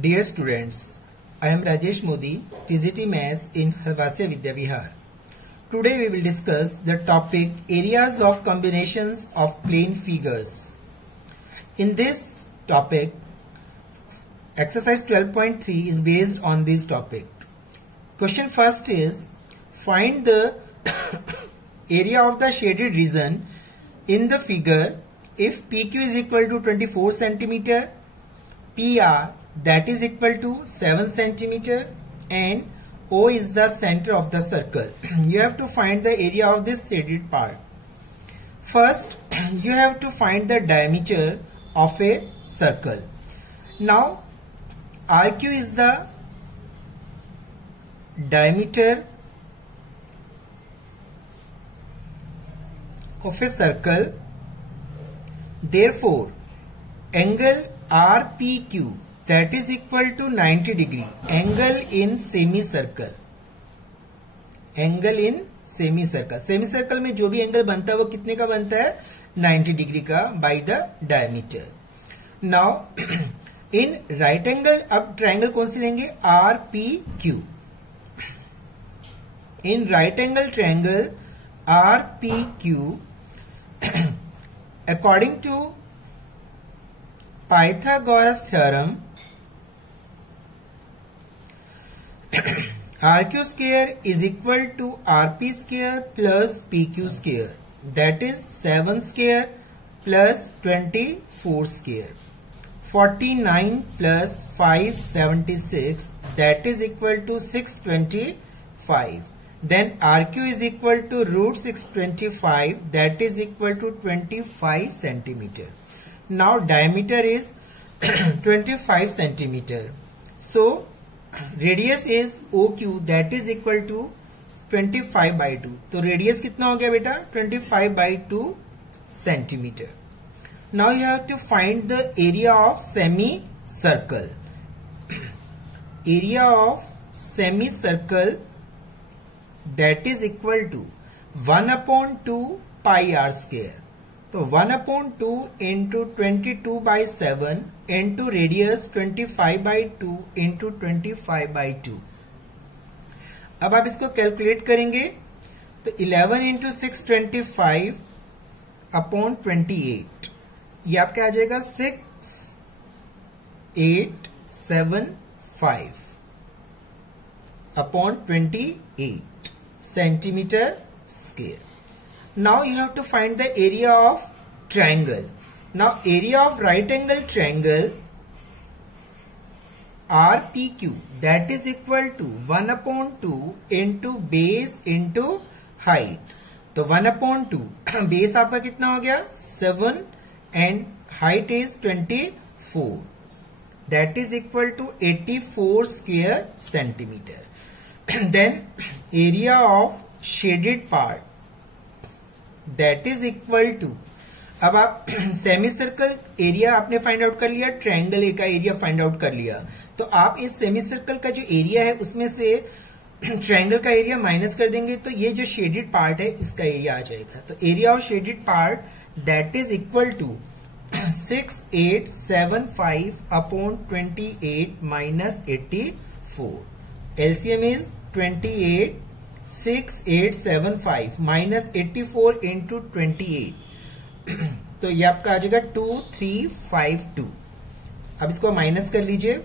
Dear students, I am Rajesh Modi, TGT Maths in Halwasya Vidya Vihar. Today we will discuss the topic areas of combinations of plane figures. In this topic, exercise 12.3 is based on this topic. Question first is, find the area of the shaded region in the figure if PQ is equal to 24 centimeter, PR that is equal to 7 centimeter and O is the center of the circle. You have to find the area of this shaded part. First, you have to find the diameter of a circle. Now, RQ is the diameter of a circle. Therefore, angle RPQ that is equal to 90 degree. Angle in semicircle. Angle in semicircle. Semicircle में जो भी angle बनता है वो कितने का बनता है? 90 डिग्री का by the diameter. Now in right angle, अब ट्रायंगल कौन सी लेंगे? RPQ. In right angle triangle RPQ, according to Pythagoras theorem, RQ square is equal to RP square plus PQ square, that is 7 square plus 24 square. 49 plus 576 that is equal to 625. Then RQ is equal to root 625 that is equal to 25 centimeter. Now diameter is 25 centimeter. So radius is OQ that is equal to 25 by 2. तो radius कितना हो गया बेटा? 25 by 2 centimeter. Now you have to find the area of semicircle. Area of semicircle that is equal to 1 upon 2 pi r square. So 1 upon 2 into 22 by 7 into radius 25 by 2 into 25 by 2. अब आप इसको calculate करेंगे तो 11 into 625 upon 28. ये आपका आ जाएगा 6875 upon 28 centimeter square. Now you have to find the area of triangle. Now area of right angle triangle RPQ that is equal to 1 upon 2 into base into height. तो 1 upon 2 base आपका कितना हो गया? 7 and height is 24. That is equal to 84 square centimeter. Then area of shaded part that is equal to, अब आप semi circle area आपने find out कर लिया, ट्रायंगल ए का एरिया फाइंड आउट कर लिया, तो आप इस सेमी सर्कल का जो एरिया है उसमें से ट्रायंगल का एरिया माइनस कर देंगे तो ये जो शेडेड पार्ट है इसका एरिया आ जाएगा. तो area of shaded part that is equal to 6875 upon 28 minus 84. LCM is 28 6875 minus 84 into 28. तो ये आपका आ जाएगा 2352. अब इसको माइनस कर लीजिए.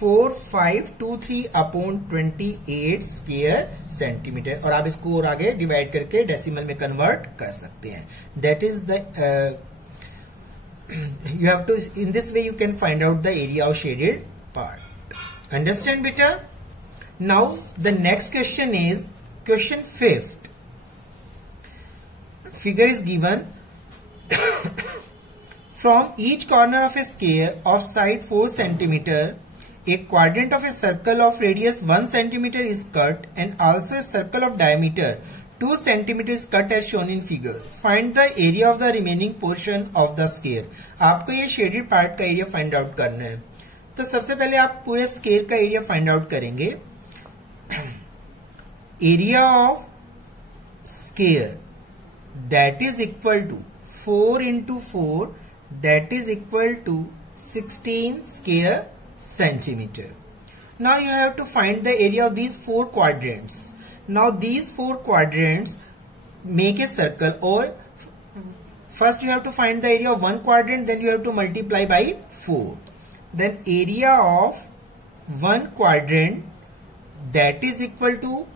4523 अपॉन 28 स्क्वायर सेंटीमीटर. और आप इसको और आगे डिवाइड करके डेसिमल में कन्वर्ट कर सकते हैं. That is the you have to, in this way you can find out the area of shaded part. Understand beta? Now the next question is question 5th. Figure is given. From each corner of a square of side 4 centimeter, a quadrant of a circle of radius 1 centimeter is cut and also a circle of diameter 2 centimeters cut as shown in figure. Find the area of the remaining portion of the square. आपको ये shaded part का area find out करना है. तो सबसे पहले आप पूरे स्क्वायर का एरिया फाइंड आउट करेंगे. Area of square that is equal to 4 into 4, that is equal to 16 square centimeter. Now you have to find the area of these 4 quadrants. Now these 4 quadrants make a circle, or first you have to find the area of one quadrant, then you have to multiply by 4. Then area of one quadrant, that is equal to,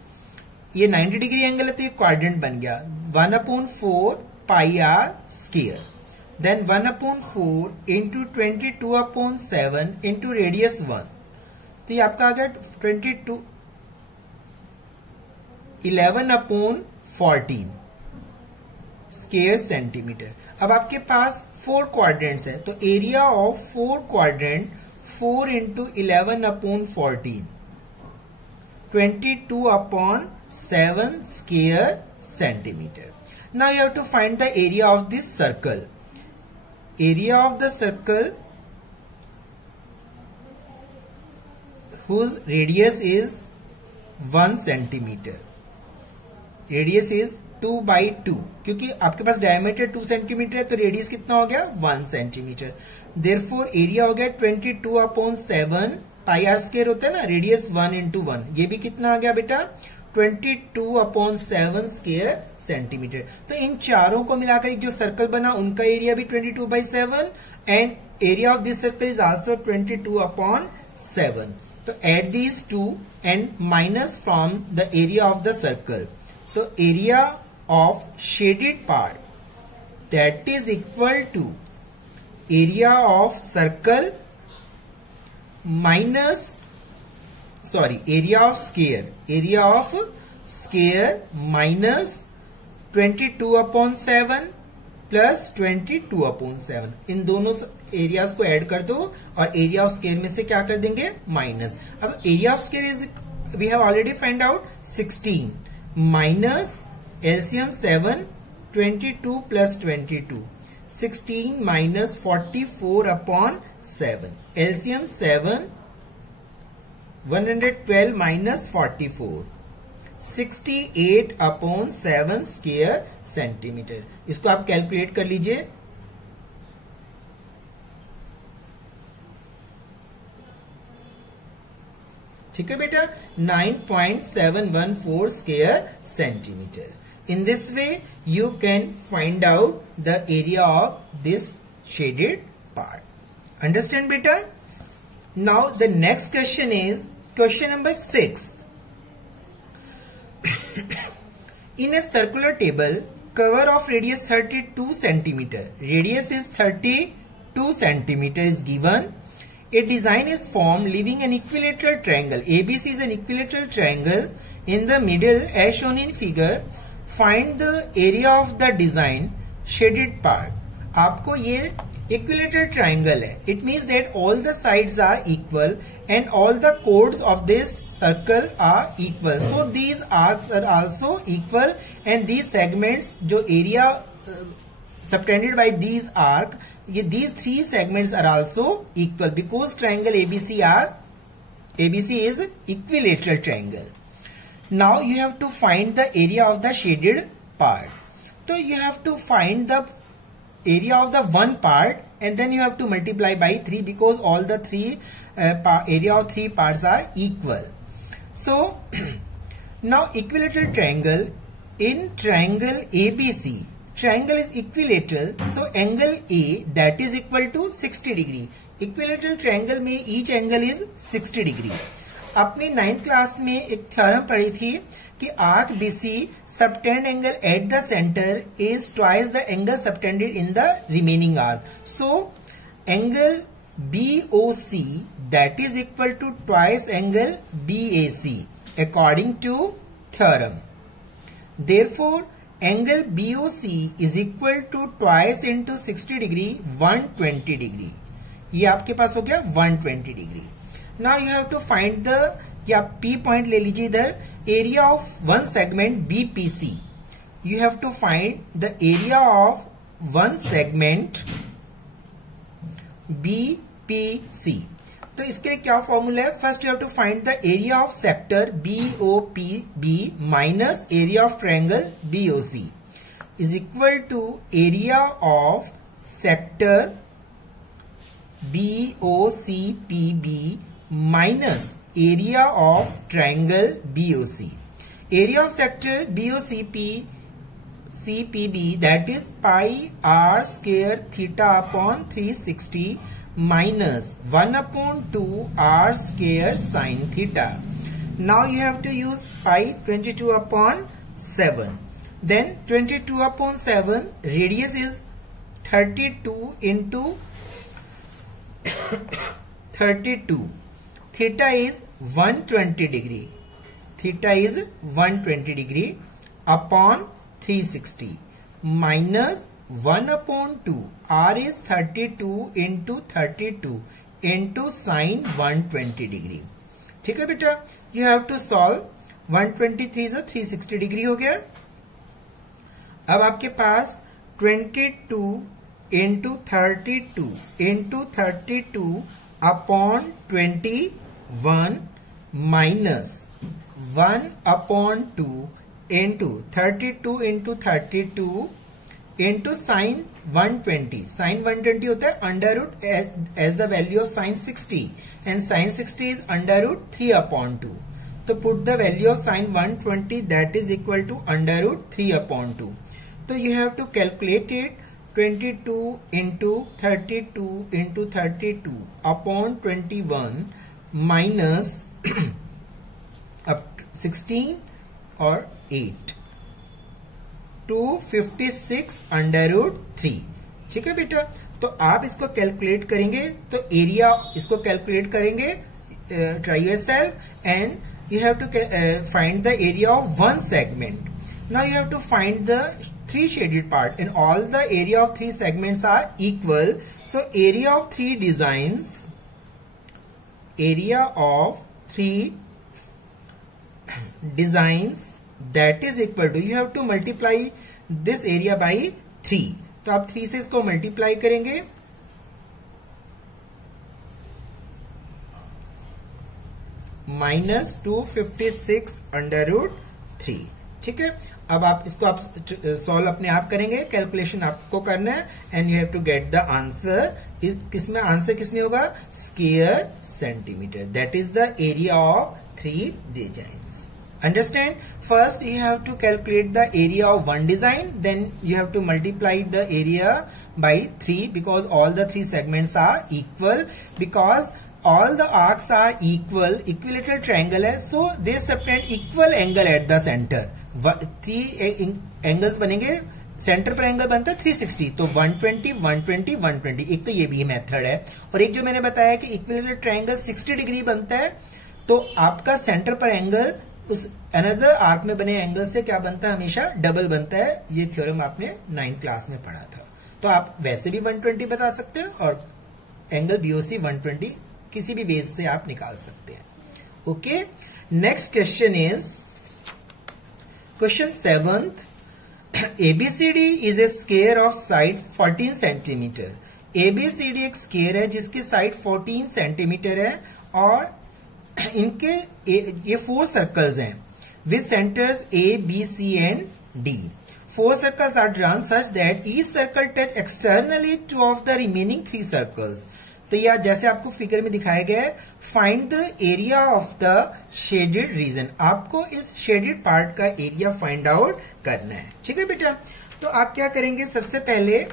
ये 90 degree angle है तो ये quadrant बन गया 1/4 pi R square. Then 1/4 into 22/7 into radius 1, तो ये आपका आ गया 11/14 स्क्वायर सेंटीमीटर. अब आपके पास 4 क्वाड्रेंट्स है, तो area of 4 quadrant 4 into 11/14 22/7 square centimeter. Now you have to find the area of this circle. Area of the circle whose radius is 1 centimeter. Radius is 2/2, क्योंकि आपके पास डायमीटर 2 सेंटीमीटर है तो radius कितना हो गया 1 सेंटीमीटर. देयरफॉर एरिया हो गया 22/7 पाई R square होता है ना, रेडियस 1 into 1, ये भी कितना आ गया बेटा 22/7 स्क्वायर सेंटीमीटर. तो इन चारों को मिलाकर एक जो सर्कल बना उनका एरिया भी 22/7 and area of this circle is also 22/7. तो add these two and minus from the area of the circle. तो area of shaded part, that is equal to area of circle minus area of square minus 22/7 plus 22/7. इन दोनों areas को add कर दो और area of square में से क्या कर देंगे माइनस. अब area of square is we have already find out 16 minus LCM 7 22 plus 22 16 minus 44/7 LCM 7 112 minus 44 68/7 square centimetre. इसको आप कैलकुलेट कर लीजिए. ठीक है बेटा, 9.714 square centimetre. In this way, you can find out the area of this shaded part. Understand, beta? Now, the next question is question number 6. In a circular table, cover of radius 32 centimeter. Radius is 32 centimeter is given. A design is formed leaving an equilateral triangle. ABC is an equilateral triangle in the middle as shown in figure. Find the area of the design shaded part. आपको ये equilateral triangle है. It means that all the sides are equal and all the chords of this circle are equal. So these arcs are also equal and these segments जो area subtended by these arc, these 3 segments are also equal because triangle ABC is equilateral triangle. Now you have to find the area of the shaded part. So you have to find the area of the one part and then you have to multiply by 3 because all the area of 3 parts are equal. So now equilateral triangle, in triangle ABC, triangle is equilateral, so angle A that is equal to 60 degree. Equilateral triangle में each angle is 60 degree. अपनी 9th class में एक theorem पढ़ी थी कि arc BC subtend angle at the center is twice the angle subtended in the remaining arc. So angle BOC that is equal to twice angle BAC according to theorem. Therefore angle BOC is equal to twice into 60 degree 120 degree. ये आपके पास हो गया 120 degree. Now you have to find the, या P point ले लीजिए इधर, area of one segment BPC. You have to find the area of one segment BPC. तो इसके लिए क्या फॉर्मूला है? First you have to find the area of sector BOPB minus area of triangle BOC. is equal to area of sector BOCPB minus area of triangle BOC. Area of sector BOCPB, that is pi r square theta upon 360 minus 1 upon 2 r square sin theta. Now you have to use pi 22 upon 7. Then 22 upon 7, radius is 32 into 32. Theta is 120 degree. Theta is 120 degree upon 360 minus 1 upon 2. R is 32 into 32 into sin 120 degree. ठीक है बेटा, you have to solve. 123 से 360 degree हो गया. अब आपके पास 22 into 32 into 32 upon 21 minus 1 upon 2 into 32 into 32 into sin 120. Sin 120 होता है under root as the value of sin 60 and sin 60 is under root 3 upon 2. तो put the value of sin 120, that is equal to under root 3 upon 2. So you have to calculate it. 22 into 32 into 32 upon 21 minus up 16 or 8 256 under root 3. ठीक है बेटा, तो आप इसको calculate करेंगे तो area इसको कैलकुलेट करेंगे, try yourself, and you have to find the area of one segment. Now you have to find the three shaded part and all the area of three segments are equal. So area of three designs, that is equal to, you have to multiply this area by 3. तो आप 3 से इसको multiply करेंगे, minus 256 under root 3. ठीक है, अब आप इसको आप सॉल्व अपने आप करेंगे, कैलकुलेशन आपको करना है, and you have to get the answer. किसमें आंसर किसमें होगा? Square centimetre. That is the area of 3 designs. Understand? First you have to calculate the area of one design, then you have to multiply the area by 3 because all the 3 segments are equal, because all the arcs are equal, equilateral triangle है, so they subtend equal angle at the center. 3 angles बनेंगे, centre पर angle बनता है 360, तो 120 120 120. एक तो ये भी मेथड है, और एक जो मैंने बताया कि इक्विलेटरल ट्रायंगल 60 डिग्री बनता है, तो आपका सेंटर पर एंगल उस अनदर आर्क में बने एंगल से क्या बनता है? हमेशा डबल बनता है. ये थ्योरम आपने 9th क्लास में पढ़ा था. तो आप वैसे भी 120 बता सकते हो, और एंगल बीओसी 120 किसी भी बेस से आप निकाल सकते हैं. Okay, next question is question 7th. ABCD is a square of side 14 centimetre. ABCD एक स्क्वायर है जिसकी साइड 14 सेंटीमीटर है, और इनके ये 4 सर्कल्स हैं with centres A, B, C and D. 4 circles are drawn such that each circle touch externally 2 of the remaining 3 circles. तो यह जैसे आपको फिगर में दिखाया गया है, find the area of the shaded region. आपको इस शेडेड पार्ट का एरिया फाइंड आउट करना है. ठीक है बेटा, तो आप क्या करेंगे? सबसे पहले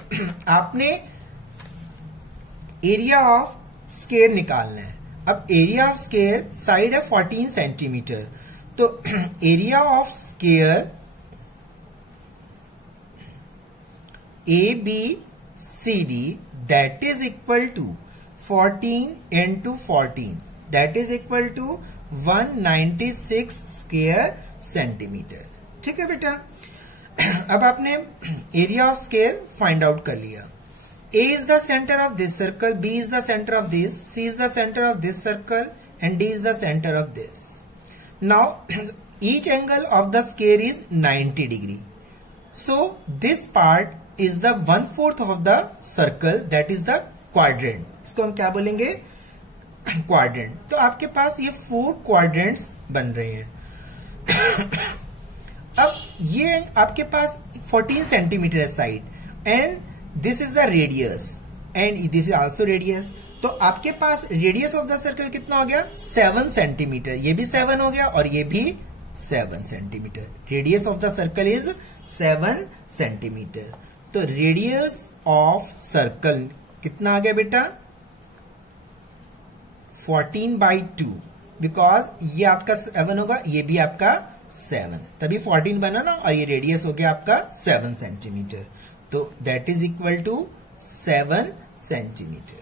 आपने एरिया ऑफ स्क्वायर निकालना है. अब एरिया ऑफ स्क्वायर साइड है 14 सेंटीमीटर, तो area of square ABCD that is equal to 14 into 14, that is equal to 196 square centimetre. ठीक है बेटा, अब आपने area of square find out कर लिया. A is the center of this circle, B is the center of this, C is the center of this circle, and D is the center of this. Now each angle of the square is 90 degree. So this part is the 1/4 of the circle, that is the quadrant. इसको हम क्या बोलेंगे? Quadrant. तो आपके पास ये 4 quadrants बन रहे हैं. अब ये आपके पास 14 सेंटीमीटर है side, and this is the radius and this is also radius. तो आपके पास रेडियस ऑफ द सर्कल कितना हो गया? 7 सेंटीमीटर। ये भी 7 हो गया और ये भी 7 centimetre. Radius of the circle is 7 centimetre. तो रेडियस ऑफ सर्कल कितना आ गया बेटा? 14/2, बिकॉज ये आपका 7 होगा, ये भी आपका 7, तभी 14 बना ना, और ये रेडियस हो गया आपका 7 सेंटीमीटर। तो that is equal to 7 centimetre.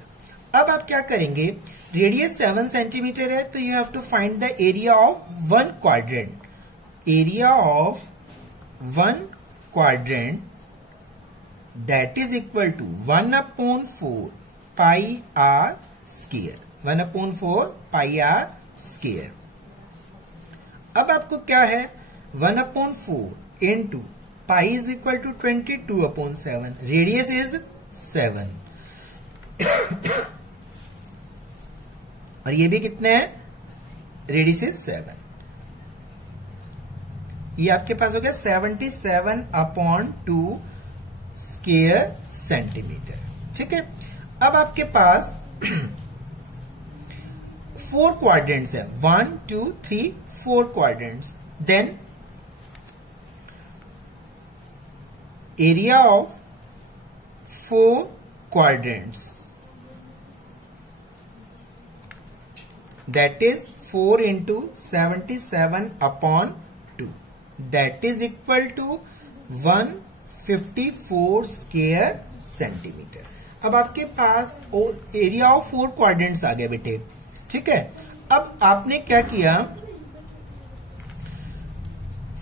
अब आप क्या करेंगे? रेडियस 7 सेंटीमीटर है, तो you have to find the area of 1 quadrant. Area of 1 quadrant that is equal to 1/4 pi R square. 1/4 pi R square. अब आपको क्या है? 1/4 into pi is equal to 22/7। Radius is 7 और ये भी कितने हैं? Radius is 7। ये आपके पास हो गया 77/2 स्क्वायर सेंटीमीटर। ठीक है। अब आपके पास 4 क्वाड्रेंट्स है, 1 2 3 4 quadrants. Then area of 4 quadrants, that is 4 into 77/2, that is equal to 154 square centimetre. अब आपके पास एरिया ऑफ 4 क्वाड्रेंट्स आ गए बेटे। ठीक है। अब आपने क्या किया?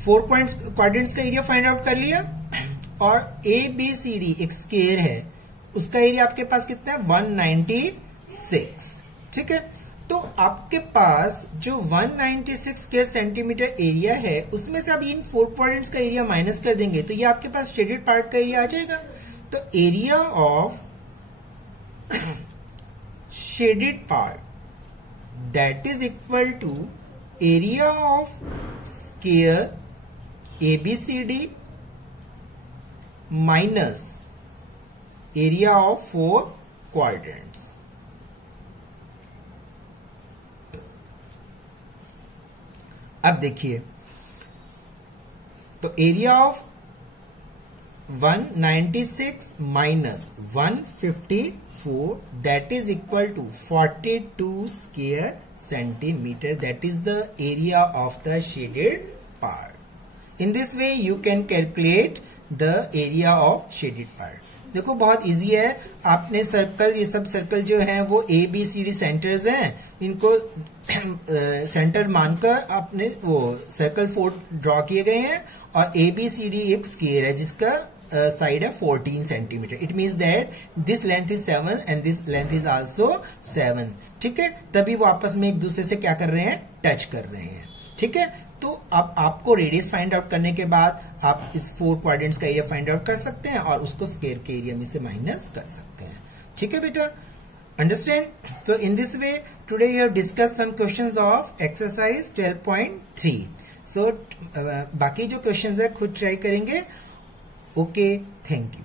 4 क्वाड्रेंट्स का एरिया फाइंड आउट कर लिया, और ABCD एक स्क्वायर है, उसका एरिया आपके पास कितना है? 196। ठीक है। तो आपके पास जो 196 स्क्वायर सेंटीमीटर एरिया है, उसमें से आप इन 4 क्वाड्रेंट्स का एरिया माइनस कर देंगे, तो ये आपके पास शेडेड पार्ट का एरिया आ जाएगा। तो area of shaded part that is equal to area of square ABCD minus area of 4 quadrants. अब देखिए, तो area of 196 minus 154 that is equal to 42 square centimetre. That is the area of the shaded part. In this way you can calculate the area of shaded part. देखो बहुत easy है। आपने circle, ये सब circle जो हैं वो ABCD centres हैं, इनको सेंटर मानकर आपने वो सर्कल 4 ड्रॉ किए गए हैं, और ABCD एक स्क्वायर है जिसका साइड है 14 centimetre. It means that this length is 7 and this length is also 7। ठीक है। तभी वो आपस में एक दूसरे से क्या कर रहे हैं? टच कर रहे हैं। ठीक है। तो अब आपको रेडियस फाइंड आउट करने के बाद आप इस 4 क्वाड्रेंट्स का एरिया फाइंड आउट कर सकते हैं, और उसको स्क्वायर के एरिया में से माइनस कर सकते हैं। ठीक है बेटा, अंडरस्टैंड? तो in this way today you have discuss some questions of exercise 12.3। So बाकी जो क्वेश्चंस है खुद ट्राई करेंगे। Okay, thank you.